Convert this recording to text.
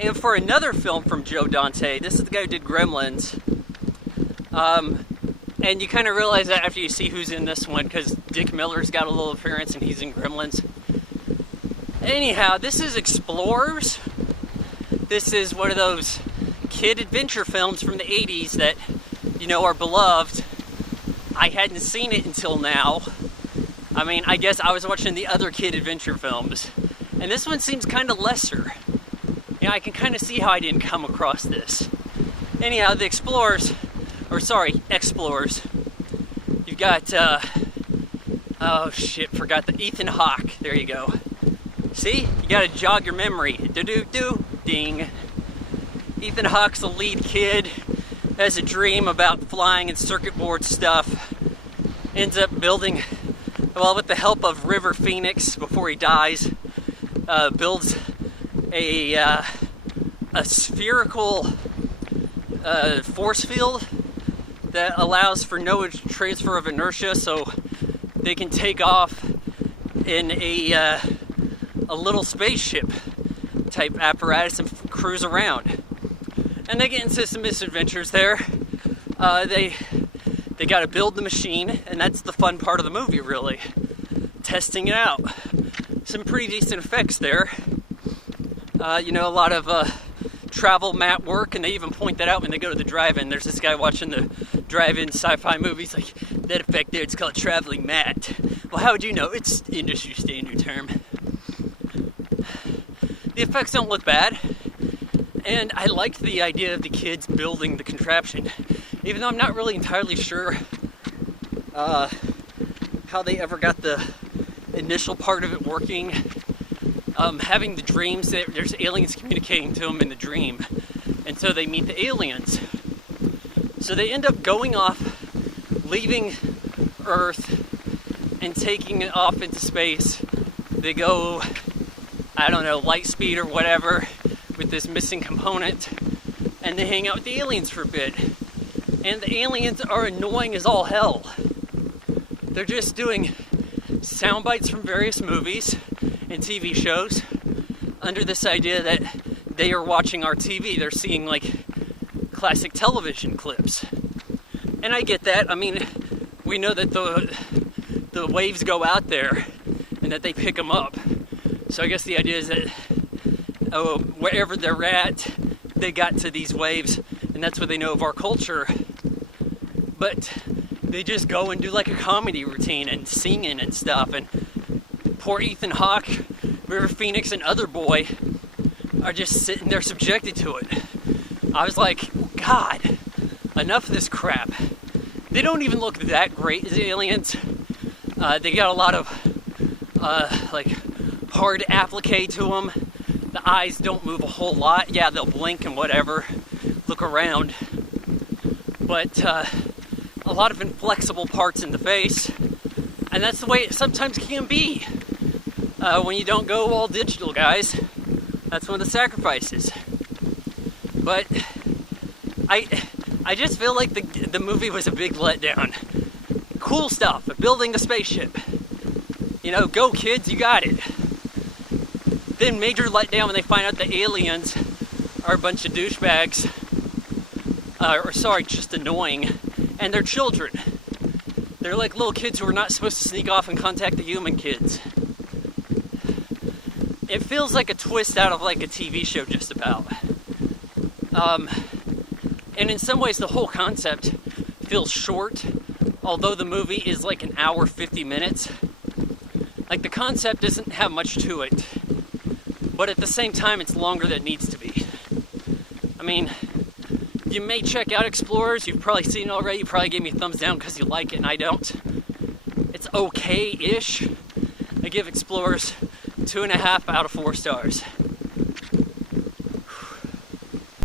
And for another film from Joe Dante, this is the guy who did Gremlins. And you kind of realize that after you see who's in this one, because Dick Miller's got a little appearance and he's in Gremlins. Anyhow, this is Explorers. This is one of those kid adventure films from the 80s that, you know, are beloved. I hadn't seen it until now. I mean, I guess I was watching the other kid adventure films. And this one seems kind of lesser. You know, I can kind of see how I didn't come across this. Anyhow, the Explorers, you've got, oh shit, forgot the Ethan Hawke. There you go. See? You gotta jog your memory. Do-do-do, ding. Ethan Hawke's the lead kid, has a dream about flying and circuit board stuff. Ends up building, well, with the help of River Phoenix before he dies, builds a spherical force field that allows for no transfer of inertia, so they can take off in a little spaceship type apparatus and cruise around. And they get into some misadventures there. They got to build the machine, and that's the fun part of the movie, really. Testing it out. Some pretty decent effects there. You know, a lot of travel map work, and they even point that out when they go to the drive-in. There's this guy watching the drive-in sci-fi movies, like, that effect there, it's called traveling mat. Well, how would you know? It's industry standard term. The effects don't look bad, and I liked the idea of the kids building the contraption, even though I'm not really entirely sure how they ever got the initial part of it working. Having the dreams, that there's aliens communicating to them in the dream, and so they meet the aliens. So they end up going off, leaving Earth, and taking it off into space. They go, I don't know, light speed or whatever, with this missing component, and they hang out with the aliens for a bit. And the aliens are annoying as all hell. They're just doing sound bites from various movies and TV shows under this idea that they are watching our TV. They're seeing, like, classic television clips. And I get that. I mean, we know that the waves go out there and that they pick them up. So I guess the idea is that wherever they're at, they got to these waves, and that's what they know of our culture. But they just go and do like a comedy routine and singing and stuff. And poor Ethan Hawke, River Phoenix, and other boy are just sitting there subjected to it. I was like, God, enough of this crap. They don't even look that great as aliens. They got a lot of like hard applique to them. The eyes don't move a whole lot. Yeah, they'll blink and whatever, look around. But a lot of inflexible parts in the face. And that's the way it sometimes can be. When you don't go all digital, guys. That's one of the sacrifices. But I just feel like the movie was a big letdown. Cool stuff, building a spaceship. You know, go kids, you got it. Then major letdown when they find out the aliens are a bunch of douchebags. Just annoying. And they're children. They're like little kids who are not supposed to sneak off and contact the human kids. It feels like a twist out of like a TV show just about. And in some ways the whole concept feels short, although the movie is like an hour 50 minutes. Like the concept doesn't have much to it, but at the same time it's longer than it needs to be. I mean, you may check out Explorers, you've probably seen it already, you probably gave me a thumbs down because you like it and I don't. It's okay-ish. I give Explorers 2.5 out of 4 stars.